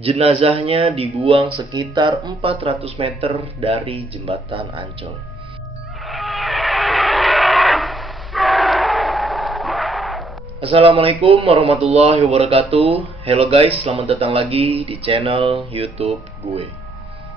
Jenazahnya dibuang sekitar 400 meter dari jembatan Ancol. Assalamualaikum warahmatullahi wabarakatuh. Hello guys, selamat datang lagi di channel YouTube gue.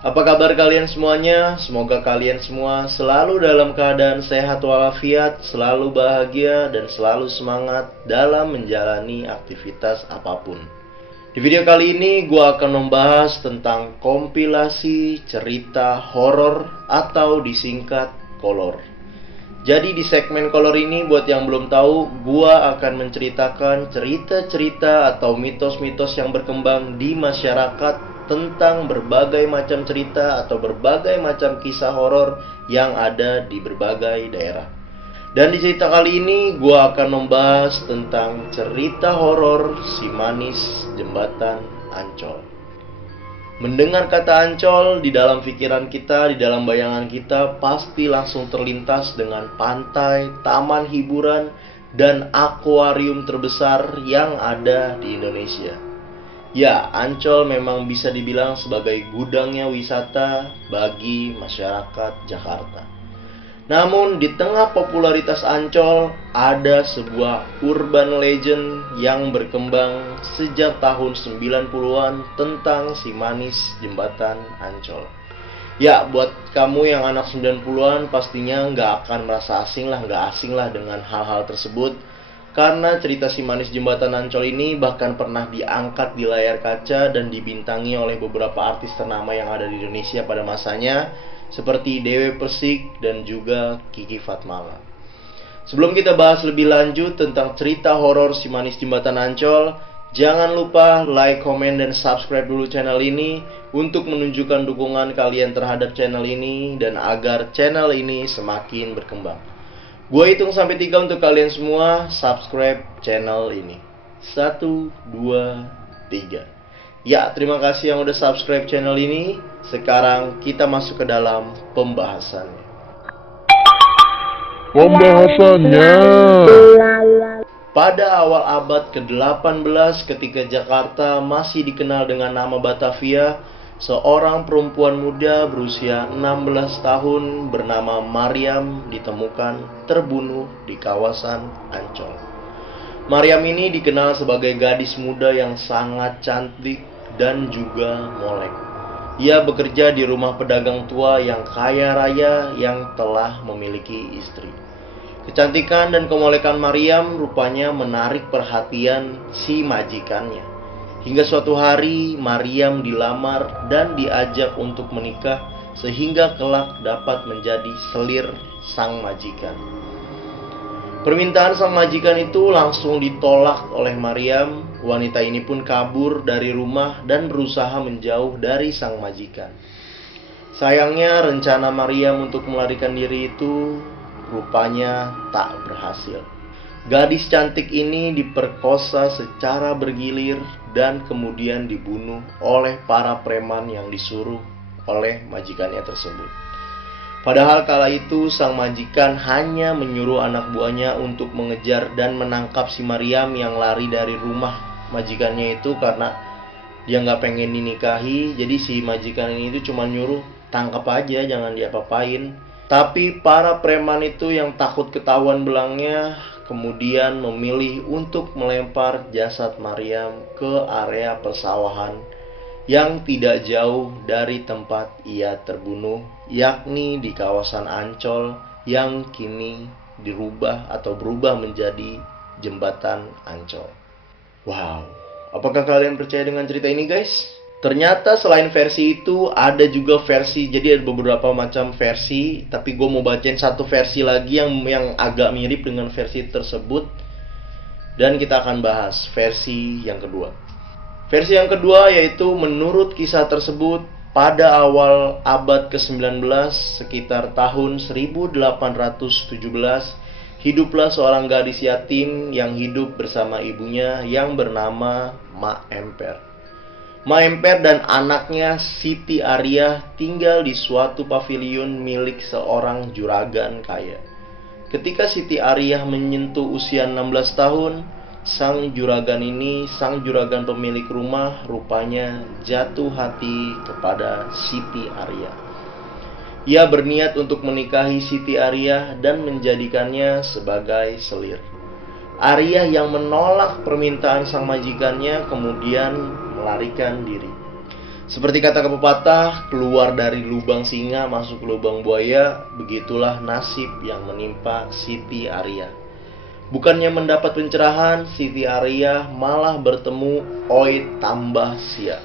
Apa kabar kalian semuanya? Semoga kalian semua selalu dalam keadaan sehat walafiat, selalu bahagia, dan selalu semangat dalam menjalani aktivitas apapun. Di video kali ini gue akan membahas tentang kompilasi cerita horor atau disingkat kolor. Jadi di segmen kolor ini, buat yang belum tahu, gue akan menceritakan cerita-cerita atau mitos-mitos yang berkembang di masyarakat tentang berbagai macam cerita atau berbagai macam kisah horor yang ada di berbagai daerah. Dan di cerita kali ini gue akan membahas tentang cerita horor si manis jembatan Ancol. Mendengar kata Ancol, di dalam pikiran kita, di dalam bayangan kita, pasti langsung terlintas dengan pantai, taman hiburan, dan akuarium terbesar yang ada di Indonesia. Ya, Ancol memang bisa dibilang sebagai gudangnya wisata bagi masyarakat Jakarta. Namun di tengah popularitas Ancol, ada sebuah urban legend yang berkembang sejak tahun 90-an tentang si manis jembatan Ancol. Ya, buat kamu yang anak 90-an pastinya nggak akan merasa asing lah dengan hal-hal tersebut. Karena cerita si manis jembatan Ancol ini bahkan pernah diangkat di layar kaca dan dibintangi oleh beberapa artis ternama yang ada di Indonesia pada masanya, seperti Dewi Persik dan juga Kiki Fatmala. Sebelum kita bahas lebih lanjut tentang cerita horor si manis jembatan Ancol, jangan lupa like, komen, dan subscribe dulu channel ini untuk menunjukkan dukungan kalian terhadap channel ini dan agar channel ini semakin berkembang. Gue hitung sampai 3 untuk kalian semua subscribe channel ini. 1, 2, 3. Ya, terima kasih yang udah subscribe channel ini. Sekarang kita masuk ke dalam pembahasannya. Pada awal abad ke-18 ketika Jakarta masih dikenal dengan nama Batavia, seorang perempuan muda berusia 16 tahun bernama Maryam ditemukan terbunuh di kawasan Ancol. Maryam ini dikenal sebagai gadis muda yang sangat cantik dan juga molek. Ia bekerja di rumah pedagang tua yang kaya raya yang telah memiliki istri. Kecantikan dan kemolekan Maryam rupanya menarik perhatian si majikannya. Hingga suatu hari Maryam dilamar dan diajak untuk menikah sehingga kelak dapat menjadi selir sang majikan. Permintaan sang majikan itu langsung ditolak oleh Maryam. Wanita ini pun kabur dari rumah dan berusaha menjauh dari sang majikan. Sayangnya rencana Maryam untuk melarikan diri itu rupanya tak berhasil. Gadis cantik ini diperkosa secara bergilir dan kemudian dibunuh oleh para preman yang disuruh oleh majikannya tersebut. Padahal kala itu sang majikan hanya menyuruh anak buahnya untuk mengejar dan menangkap si Maryam yang lari dari rumah majikannya itu karena dia nggak pengen dinikahi. Jadi si majikan ini itu cuma nyuruh tangkap aja, jangan diapa-apain. Tapi para preman itu yang takut ketahuan belangnya kemudian memilih untuk melempar jasad Maryam ke area persawahan yang tidak jauh dari tempat ia terbunuh, yakni di kawasan Ancol yang kini dirubah atau berubah menjadi jembatan Ancol. Wow, apakah kalian percaya dengan cerita ini guys? Ternyata selain versi itu ada juga versi, jadi ada beberapa macam versi, tapi gue mau bacain satu versi lagi yang agak mirip dengan versi tersebut. Dan kita akan bahas versi yang kedua. Versi yang kedua yaitu menurut kisah tersebut pada awal abad ke-19 sekitar tahun 1817 hiduplah seorang gadis yatim yang hidup bersama ibunya yang bernama Mak Emper. Mak Emper dan anaknya Siti Ariyah tinggal di suatu pavilion milik seorang juragan kaya. Ketika Siti Ariyah menyentuh usia 16 tahun, sang juragan pemilik rumah rupanya jatuh hati kepada Siti Arya. Ia berniat untuk menikahi Siti Arya dan menjadikannya sebagai selir. Arya yang menolak permintaan sang majikannya kemudian melarikan diri. Seperti kata pepatah, keluar dari lubang singa masuk lubang buaya, begitulah nasib yang menimpa Siti Arya. Bukannya mendapat pencerahan, Siti Arya malah bertemu Oi Tambahsia,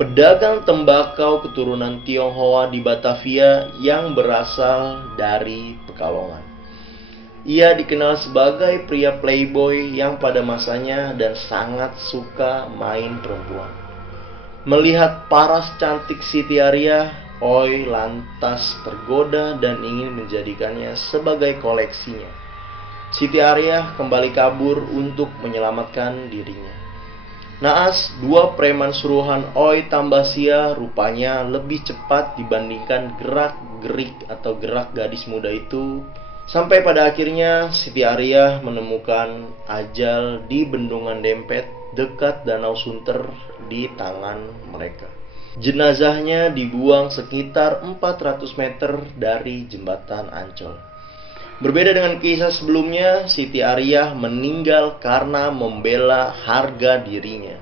pedagang tembakau keturunan Tionghoa di Batavia yang berasal dari Pekalongan. Ia dikenal sebagai pria playboy yang pada masanya dan sangat suka main perempuan. Melihat paras cantik Siti Arya, Oi lantas tergoda dan ingin menjadikannya sebagai koleksinya. Siti Arya kembali kabur untuk menyelamatkan dirinya. Naas, dua preman suruhan Oi Tambahsia rupanya lebih cepat dibandingkan gerak-gerik atau gerak gadis muda itu. Sampai pada akhirnya Siti Arya menemukan ajal di Bendungan Dempet dekat Danau Sunter di tangan mereka. Jenazahnya dibuang sekitar 400 meter dari jembatan Ancol. Berbeda dengan kisah sebelumnya, Siti Arya meninggal karena membela harga dirinya.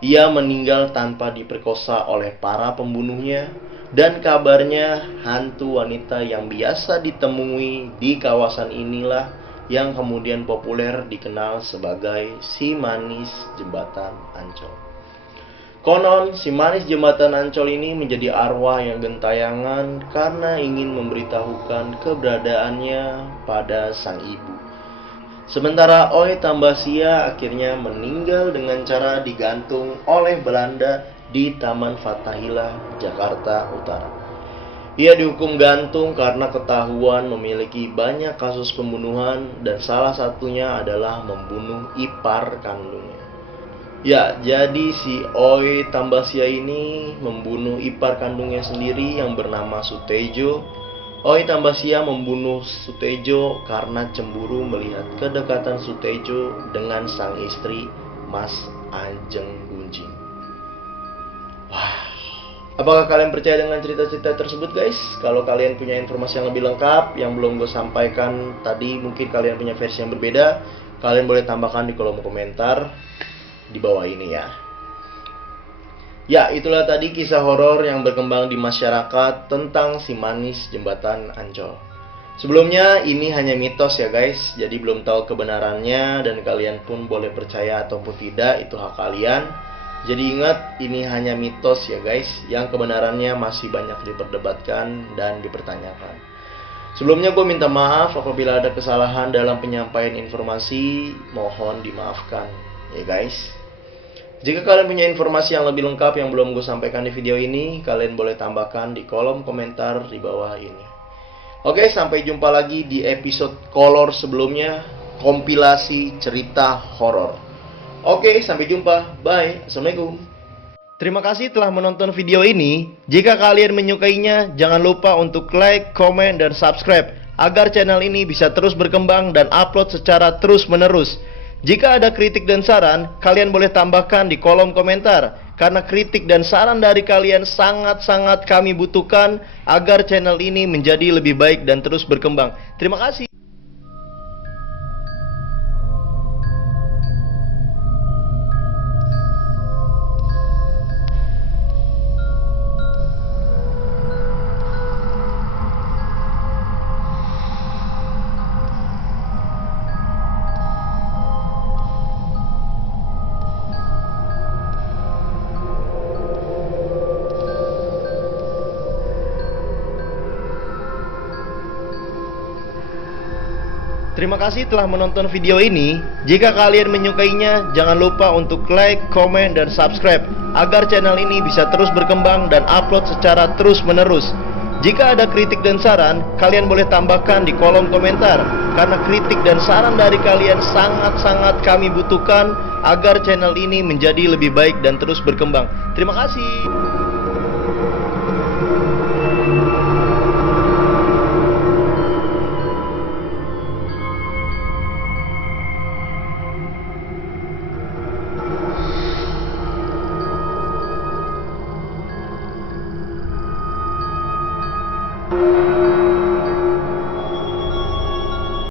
Ia meninggal tanpa diperkosa oleh para pembunuhnya, dan kabarnya hantu wanita yang biasa ditemui di kawasan inilah yang kemudian populer dikenal sebagai si manis jembatan Ancol. Konon, si manis jembatan Ancol ini menjadi arwah yang gentayangan karena ingin memberitahukan keberadaannya pada sang ibu. Sementara Oi Tambahsia akhirnya meninggal dengan cara digantung oleh Belanda di Taman Fathahillah, Jakarta Utara. Ia dihukum gantung karena ketahuan memiliki banyak kasus pembunuhan dan salah satunya adalah membunuh ipar kandungnya. Ya, jadi si Oi Tambahsia ini membunuh ipar kandungnya sendiri yang bernama Sutejo. Oi Tambahsia membunuh Sutejo karena cemburu melihat kedekatan Sutejo dengan sang istri Mas Ajeng Gunjing. Wah, apakah kalian percaya dengan cerita-cerita tersebut guys? Kalau kalian punya informasi yang lebih lengkap yang belum gue sampaikan tadi, mungkin kalian punya versi yang berbeda, kalian boleh tambahkan di kolom komentar di bawah ini ya. Ya, itulah tadi kisah horor yang berkembang di masyarakat tentang si manis jembatan Ancol. Sebelumnya ini hanya mitos ya guys, jadi belum tahu kebenarannya dan kalian pun boleh percaya ataupun tidak, itu hak kalian. Jadi ingat, ini hanya mitos ya guys, yang kebenarannya masih banyak diperdebatkan dan dipertanyakan. Sebelumnya gue minta maaf apabila ada kesalahan dalam penyampaian informasi, mohon dimaafkan ya guys. Jika kalian punya informasi yang lebih lengkap yang belum gue sampaikan di video ini, kalian boleh tambahkan di kolom komentar di bawah ini. Oke, sampai jumpa lagi di episode kolor sebelumnya, kompilasi cerita horor. Oke, sampai jumpa. Bye. Assalamualaikum. Terima kasih telah menonton video ini. Jika kalian menyukainya, jangan lupa untuk like, komen, dan subscribe agar channel ini bisa terus berkembang dan upload secara terus-menerus. Jika ada kritik dan saran, kalian boleh tambahkan di kolom komentar. Karena kritik dan saran dari kalian sangat-sangat kami butuhkan agar channel ini menjadi lebih baik dan terus berkembang. Terima kasih. Terima kasih telah menonton video ini. Jika kalian menyukainya, jangan lupa untuk like, komen, dan subscribe agar channel ini bisa terus berkembang dan upload secara terus-menerus. Jika ada kritik dan saran, kalian boleh tambahkan di kolom komentar. Karena kritik dan saran dari kalian sangat-sangat kami butuhkan agar channel ini menjadi lebih baik dan terus berkembang. Terima kasih.